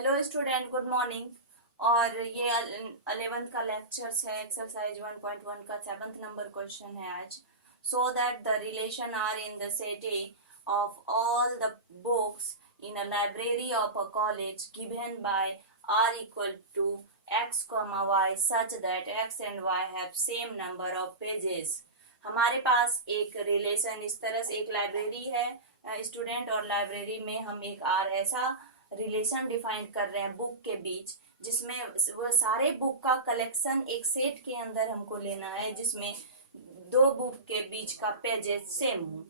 Hello student, good morning. और ये 11th का लेक्चर्स है। एक्सरसाइज 1.1 का 7th नंबर क्वेश्चन है आज। So that the relation R in the set A of all the books in a library of a college given by R equal to x, y such that x and y have same number of pages। हमारे पास एक relation इस तरह से, एक library है student, और library में हम एक आर ऐसा रिलेशन डिफाइन कर रहे हैं बुक के बीच, जिसमें वो सारे बुक का कलेक्शन एक सेट के अंदर हमको लेना है, जिसमें दो बुक के बीच का पेजेस सेम हो।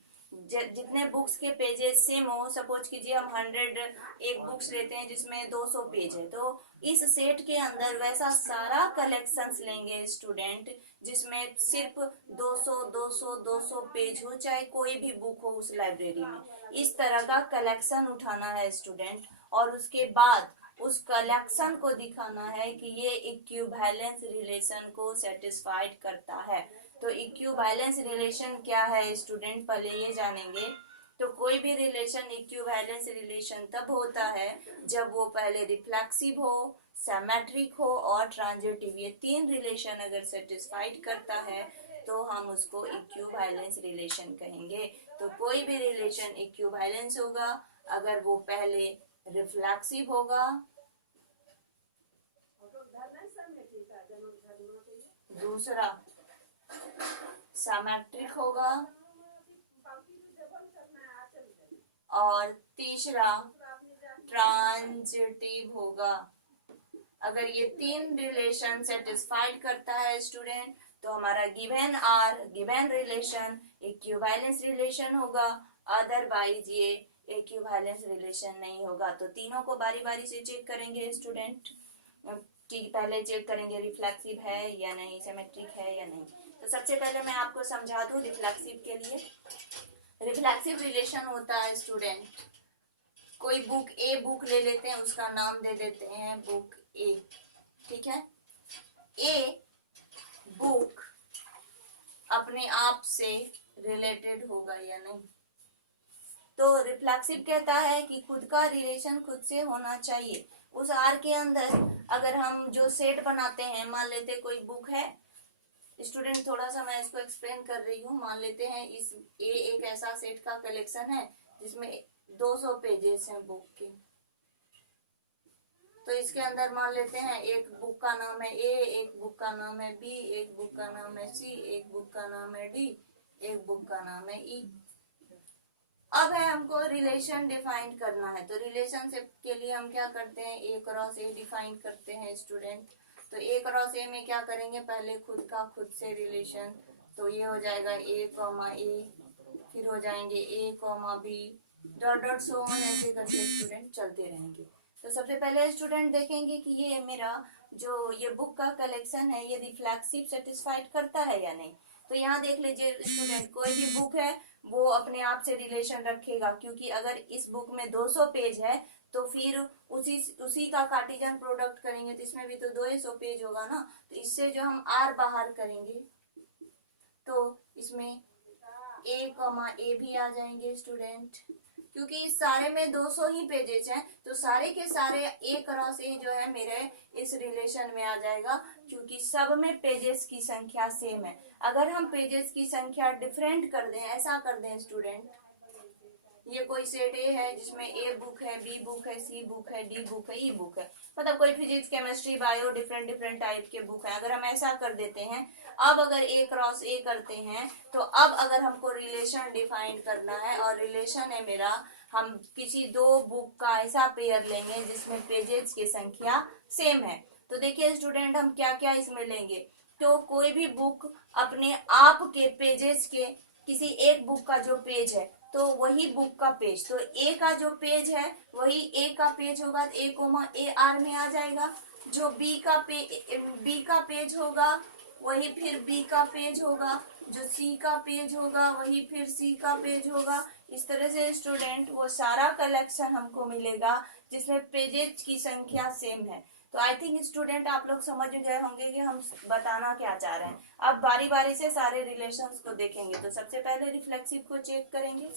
जितने बुक्स के पेजेस सेम हो, सपोज कीजिए हम 100 एक बुक्स लेते हैं जिसमें 200 पेज है, तो इस सेट के अंदर वैसा सारा कलेक्शंस लेंगे स्टूडेंट जिसमें सिर्फ 200 पेज हो, चाहे कोई भी बुक हो उस लाइब्रेरी में। इस तरह का कलेक्शन उठाना है स्टूडेंट, और उसके बाद उस कलेक्शन को दिखाना है कि ये इक्विवेलेंस रिलेशन को सेटिस्फाइड करता है। तो इक्विवेलेंस रिलेशन क्या है स्टूडेंट, पहले ये जानेंगे। तो कोई भी रिलेशन इक्विवेलेंस रिलेशन तब होता है जब वो पहले रिफ्लेक्सिव हो, सिमेट्रिक हो और ट्रांजिटिव। ये तीन रिलेशन अगर सेटिस्फाइड करता है तो हम उसको इक्विवेलेंस रिलेशन कहेंगे। तो कोई भी रिलेशन इक्विवेलेंस होगा अगर वो पहले रिफ्लेक्सिव होगा, दूसरा सिमेट्रिक होगा और तीसरा ट्रांजिटिव होगा। अगर ये तीन रिलेशन सेटिस्फाइड करता है स्टूडेंट तो हमारा given R, given relation equivalence relation होगा। अदरवाइज ये इक्विवेलेंस रिलेशन नहीं होगा। तो तीनों को बारी बारी से चेक करेंगे स्टूडेंट, कि पहले चेक करेंगे रिफ्लेक्सिव है या नहीं, सिमेट्रिक है या नहीं। तो सबसे पहले मैं आपको समझा दूं रिफ्लेक्सिव के लिए। रिफ्लेक्सिव रिलेशन होता है स्टूडेंट, कोई बुक ए बुक ले लेते हैं, उसका नाम दे देते हैं बुक ए, ठीक है। ए बुक अपने आप से रिलेटेड होगा या नहीं। तो रिफ्लेक्सिव कहता है कि खुद का रिलेशन खुद से होना चाहिए। उस आर के अंदर अगर हम जो सेट बनाते हैं, मान लेते कोई बुक है स्टूडेंट, थोड़ा सा मैं इसको एक्सप्लेन कर रही हूँ। मान लेते हैं इस ए एक ऐसा सेट का कलेक्शन है जिसमें 200 पेजेस हैं बुक के। तो इसके अंदर मान लेते हैं एक बुक का नाम है ए, एक बुक का नाम है बी, एक बुक का नाम है सी, एक बुक का नाम है डी, एक बुक का नाम है ई। अब है हमको रिलेशन डिफाइन करना है। तो रिलेशनशिप के लिए हम क्या करते हैं, ए क्रॉस ए डिफाइन करते हैं स्टूडेंट। तो ए क्रॉस ए में क्या करेंगे, पहले खुद का खुद से रिलेशन। तो ये हो जाएगा ए कॉमा ए, फिर हो जाएंगे A comma B, dot dot so on, ऐसे करके स्टूडेंट चलते रहेंगे। तो सबसे पहले स्टूडेंट देखेंगे कि ये मेरा जो ये बुक का कलेक्शन है ये रिफ्लेक्सिव सेटिस्फाइड करता है या नहीं। तो यहाँ देख लीजिए स्टूडेंट, कोई भी बुक है वो अपने आप से रिलेशन रखेगा, क्योंकि अगर इस बुक में 200 पेज है तो फिर उसी का कार्टेशियन प्रोडक्ट करेंगे तो इसमें भी तो 200 पेज होगा ना। तो इससे जो हम आर बाहर करेंगे तो इसमें ए कॉमा ए भी आ जाएंगे स्टूडेंट, क्योंकि इस सारे में 200 ही पेजेस हैं तो सारे के सारे ए क्रॉस ए जो है मेरे इस रिलेशन में आ जाएगा, क्योंकि सब में पेजेस की संख्या सेम है। अगर हम पेजेस की संख्या डिफरेंट कर दें, ऐसा कर दें स्टूडेंट, ये कोई सेट ए है जिसमें ए बुक है, बी बुक है, सी बुक है, डी बुक है, ई बुक है, मतलब कोई physics chemistry bio different different type के बुक है। अगर हम ऐसा कर देते हैं, अब अगर ए क्रॉस ए करते हैं तो अब अगर हमको रिलेशन डिफाइन करना है और रिलेशन है मेरा, हम किसी दो बुक का ऐसा पेयर लेंगे जिसमें पेजेस की संख्या सेम है। तो देखिए स्टूडेंट, हम क्या क्या इसमें लेंगे। तो कोई भी बुक अपने आप के पेजेस के, किसी एक बुक का जो पेज है तो वही बुक का पेज, तो ए का जो पेज है वही ए का पेज होगा, ए कोमा ए आर में आ जाएगा। जो बी का पेज होगा वही फिर बी का पेज होगा, जो सी का पेज होगा वही फिर सी का पेज होगा। इस तरह से स्टूडेंट वो सारा कलेक्शन हमको मिलेगा जिसमें पेजेस की संख्या सेम है। तो आई थिंक स्टूडेंट आप लोग समझ गए होंगे कि हम बताना क्या चाह रहे हैं। अब बारी बारी से सारे रिलेशंस को देखेंगे। तो सबसे पहले रिफ्लेक्सिव को चेक करेंगे।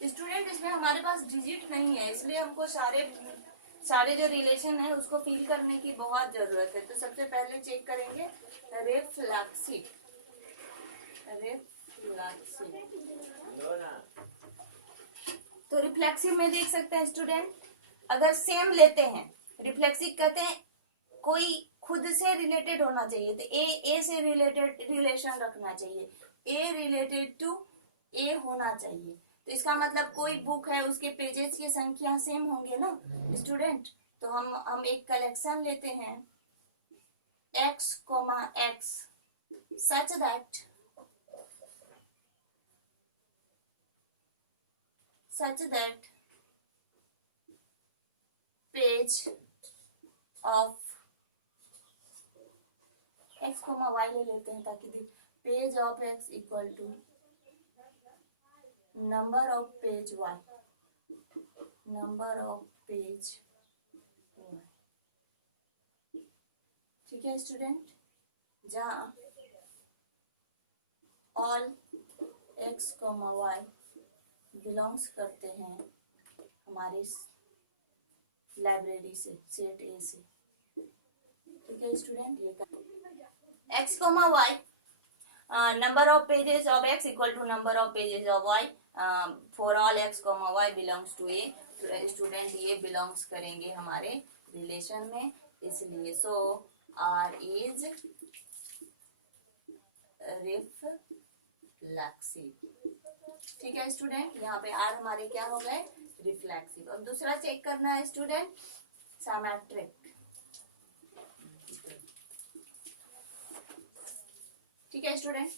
स्टूडेंट इसमें हमारे पास डिजिट नहीं है, इसलिए हमको सारे जो रिलेशन है उसको फिल करने की बहुत जरूरत है। तो सबसे पहले चेक करेंगे रिफ्लेक्सिव। तो रिफ्लेक्सिव में देख सकते हैं स्टूडेंट, अगर सेम लेते हैं, रिफ्लेक्सिव कहते हैं कोई खुद से रिलेटेड होना चाहिए, तो ए से रिलेटेड रिलेशन रखना चाहिए, ए रिलेटेड टू ए होना चाहिए। तो इसका मतलब कोई बुक है उसके पेजेस की संख्या सेम होंगे ना स्टूडेंट। तो हम एक कलेक्शन लेते हैं x, x such that page of x, y ले लेते हैं ताकि page of x equal to number of page y, number of page y। ठीक है स्टूडेंट, जहाँ ऑल x, y बिलोंग्स करते हैं हमारे लाइब्रेरी से, सेट ए से। ठीक है स्टूडेंट, ये x, y number of pages of x equal to number of pages of y for all x, y belongs to a। Student ये बिलोंग्स करेंगे हमारे रिलेशन में, इसलिए सो R is रिफ्लेक्सिव। ठीक है स्टूडेंट, यहाँ पे R हमारे क्या हो गए, रिफ्लेक्सिव। अब दूसरा चेक करना है स्टूडेंट सिमेट्रिक। ठीक है स्टूडेंट,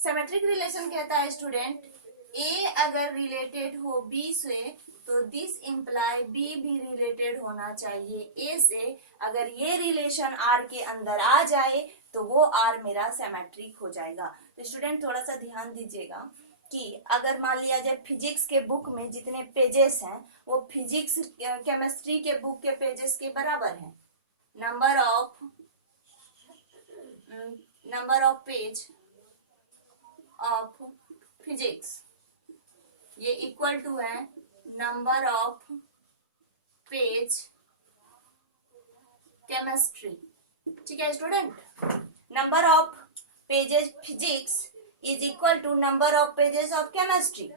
सिमेट्रिक रिलेशन कहता है स्टूडेंट ए अगर रिलेटेड हो बी से तो दिस इम्प्लाई बी भी रिलेटेड होना चाहिए ए से। अगर ये रिलेशन आर के अंदर आ जाए तो वो आर मेरा सिमेट्रिक हो जाएगा। तो स्टूडेंट थोड़ा सा ध्यान दीजिएगा कि अगर मान लिया जाए फिजिक्स के बुक में जितने पेजेस हैं वो फिजिक्स केमिस्ट्री के बुक के पेजेस के बराबर हैं, number of page of physics ये इक्वल टू है नंबर ऑफ पेज केमिस्ट्री। ठीक है student, number of pages physics is equal to number of pages of chemistry.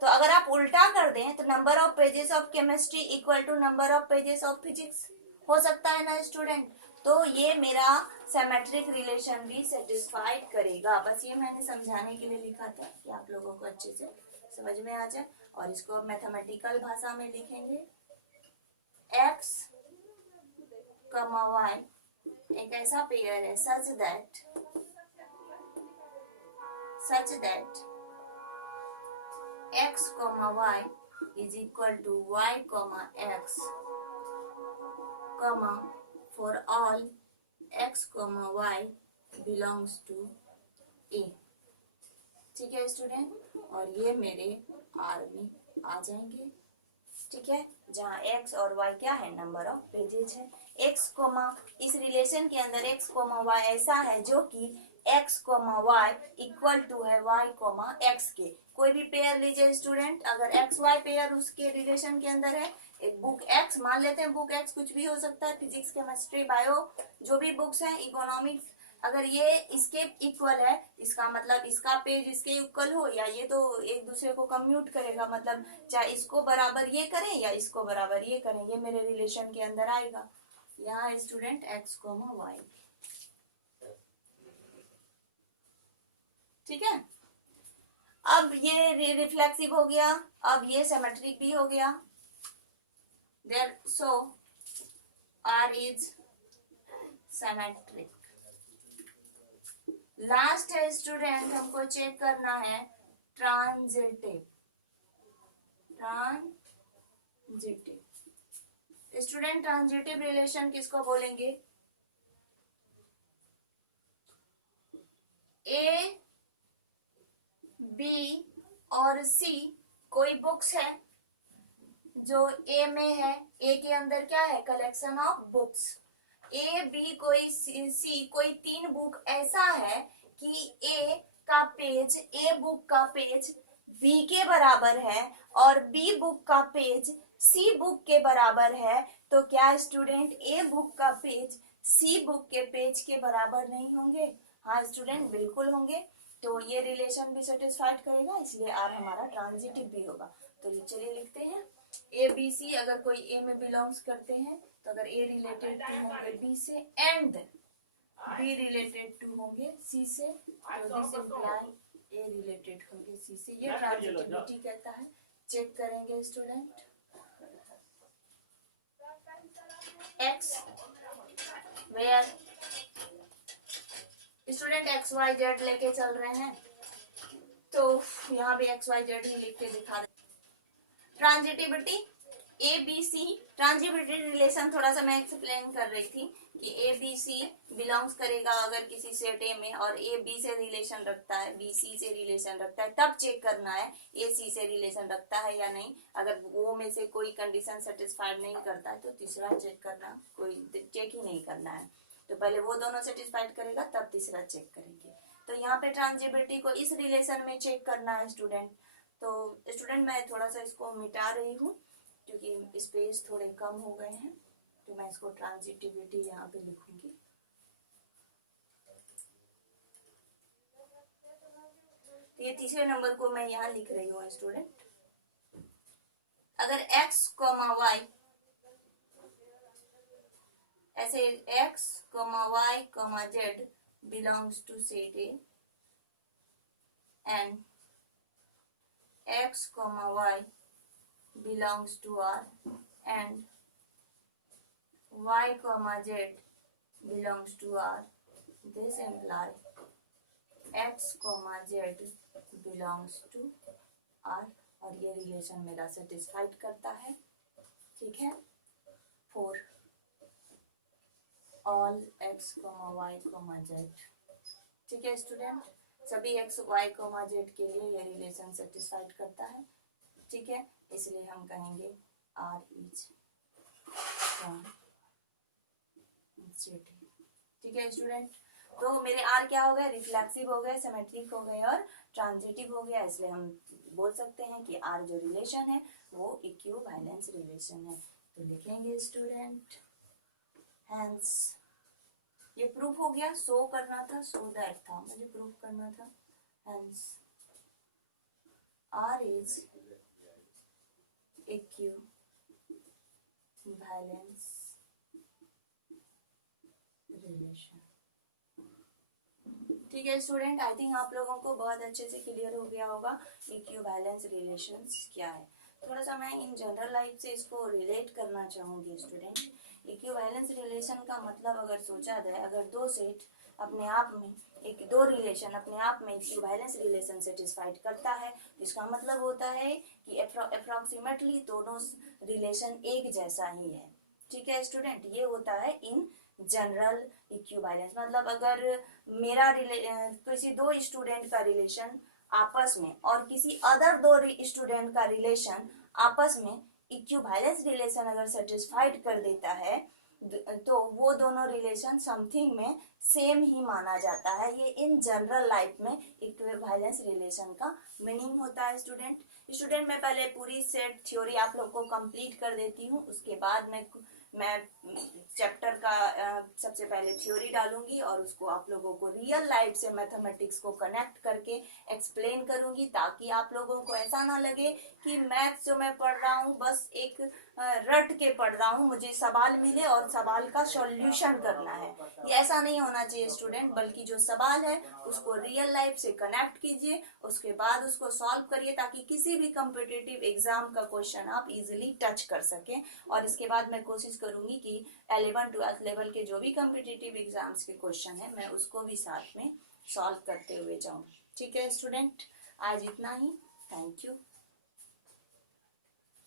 तो अगर आप उल्टा कर दें तो number of pages of chemistry equal to number of pages of physics हो सकता है ना स्टूडेंट। तो ये मेरा सिमेट्रिक रिलेशन भी सेटिस्फाइड करेगा। बस ये मैंने समझाने के लिए लिखा था कि आप लोगों को अच्छे से समझ में आ जाए। और इसको अब मैथमेटिकल भाषा में लिखेंगे, x, y एक ऐसा पेयर है such that x, y is equal to y, x, for all x, y belongs to a। ठीक है स्टूडेंट, और ये मेरे R में आ जाएंगे। ठीक है, जहाँ x और y क्या है, नंबर ऑफ पेजेज है। x, इस रिलेशन के अंदर x, y ऐसा है जो कि x, y इक्वल टू है y, x के। कोई भी पेयर लीजिए स्टूडेंट, अगर x, y पेयर उसके रिलेशन के अंदर है, एक बुक x मान लेते हैं, बुक x कुछ भी हो सकता है, फिजिक्स, केमिस्ट्री, बायो जो भी बुक्स हैं, इकोनॉमिक्स, अगर ये इसके इक्वल है इसका मतलब इसका पेज इसके इक्वल हो, या ये तो एक दूसरे को कम्यूट करेगा, मतलब चाहे इसको बराबर ये करें या इसको बराबर ये करें, ये मेरे रिलेशन के अंदर आएगा। यहाँ स्टूडेंट x, y। ठीक है, अब ये रिफ्लेक्सिव हो गया, अब ये सिमेट्रिक भी हो गया। There so R is symmetric. Last है स्टूडेंट, हमको चेक करना है ट्रांजिटिव। स्टूडेंट ट्रांजिटिव रिलेशन किसको बोलेंगे, ए, बी और सी कोई बुक्स है जो ए में है, ए के अंदर क्या है, collection of books. A, B, कोई सी, कोई तीन बुक ऐसा है कि ए का पेज, ए बुक का पेज बी के बराबर है और बी बुक का पेज सी बुक के बराबर है, तो क्या स्टूडेंट ए बुक का पेज सी बुक के पेज के बराबर नहीं होंगे? हाँ स्टूडेंट, बिल्कुल होंगे। तो ये रिलेशन भी सेटिस्फाइड करेगा, इसलिए आर हमारा ट्रांजिटिव भी होगा। तो चलिए लिखते हैं ए बी सी। अगर कोई ए में बिलोंग्स करते हैं तो अगर ए रिलेटेड टू होंगे बी से एंड बी रिलेटेड टू होंगे सी से, तो दिस इम्प्लाई ए रिलेटेड होंगे सी से। ये ट्रांजिटिविटी कहता है। चेक करेंगे student, x where student x y z लेके चल रहे हैं, तो यहाँ भी एक्स वाई जेड ही लिख के दिखा दे। Transitivity A B C, transitivity relation थोड़ा सा मैं एक्सप्लेन कर रही थी कि ए बी सी बिलोंग्स करेगा अगर किसी सेट ए में, और ए बी से रिलेशन रखता है, बी सी से रिलेशन रखता है, तब चेक करना है ए सी से रिलेशन रखता है या नहीं। अगर वो में से कोई कंडीशन सेटिस्फाइड नहीं करता है तो तीसरा चेक करना, कोई चेक ही नहीं करना है। तो पहले वो दोनों सेटिस्फाइड करेगा तब तीसरा चेक करेंगे। तो यहाँ पे ट्रांजिटिविटी को इस रिलेशन में चेक करना है स्टूडेंट। तो स्टूडेंट मैं थोड़ा सा इसको मिटा रही हूँ क्योंकि स्पेस थोड़े कम हो गए हैं, तो मैं इसको ट्रांजिटिविटी यहाँ पे लिखूंगी। तो ये तीसरे नंबर को मैं यहाँ लिख रही हूँ स्टूडेंट। अगर x, y ऐसे x, y, z belongs to set A and x, y belongs to R and y, z belongs to R, this implies x, z belongs to R, और ये रिलेशन मेरा सेटिस्फाइड करता है। ठीक है। 4 all x, y, z। ठीक है student, सभी x, y, z के लिए ये रिलेशन सेटिस्फाइड करता है। ठीक है, इसलिए हम कहेंगे R इज फ्रॉम Z। ठीक है स्टूडेंट, तो मेरे R क्या हो गए? रिफ्लेक्सिव हो गए, सिमेट्रिक हो गए और ट्रांजिटिव हो गया, इसलिए हम बोल सकते हैं कि R जो रिलेशन है वो इक्विवेलेंस रिलेशन है। तो लिखेंगे स्टूडेंट, हेंस ये प्रूफ हो गया। शो करना था, शो दैट था, मुझे प्रूफ करना था। Hence R is equivalence relation. ठीक है स्टूडेंट, आई थिंक आप लोगों को बहुत अच्छे से क्लियर हो गया होगा इक्विवेलेंस रिलेशंस क्या है। थोड़ा सा मैं इन जनरल लाइफ से इसको रिलेट करना चाहूंगी स्टूडेंट। इक्विवेलेंस रिलेशन का मतलब अगर सोचा जाए, अगर दो सेट अपने आप में दो रिलेशन अपने आप में इक्विवेलेंस रिलेशन सेटिस्फाइड करता है, तो इसका मतलब होता है कि अप्रोक्सीमेटली दोनों रिलेशन एक जैसा ही है। ठीक है स्टूडेंट, ये होता है इन जनरल इक्विवेलेंस। मतलब अगर मेरा किसी दो स्टूडेंट का रिलेशन आपस में और किसी अदर दो स्टूडेंट का रिलेशन आपस में इक्विवेलेंस रिलेशन अगर सेटिस्फाइड कर देता है, तो वो दोनों रिलेशन समथिंग में सेम ही माना जाता है। ये इन जनरल लाइफ में इक्विवेलेंस रिलेशन का मीनिंग होता है स्टूडेंट। मैं पहले पूरी सेट थ्योरी आप लोग को कंप्लीट कर देती हूँ, उसके बाद मैं चैप्टर का सबसे पहले थ्योरी डालूंगी और उसको आप लोगों को रियल लाइफ से मैथमेटिक्स को कनेक्ट करके एक्सप्लेन करूंगी, ताकि आप लोगों को ऐसा ना लगे कि मैथ्स जो मैं पढ़ रहा हूँ बस एक रट के पढ़ रहा हूँ, मुझे सवाल मिले और सवाल का सॉल्यूशन करना है। ये ऐसा नहीं होना चाहिए स्टूडेंट, बल्कि जो सवाल है उसको रियल लाइफ से कनेक्ट कीजिए, उसके बाद उसको सॉल्व करिए, ताकि किसी भी कॉम्पिटिटिव एग्जाम का क्वेश्चन आप इजिली टच कर सकें। और इसके बाद मैं कोशिश करूंगी कि 11-12 लेवल के जो भी कॉम्पिटिटिव एग्जाम्स के क्वेश्चन है मैं उसको भी साथ में सॉल्व करते हुए जाऊं। ठीक है स्टूडेंट, आज इतना ही। Thank you.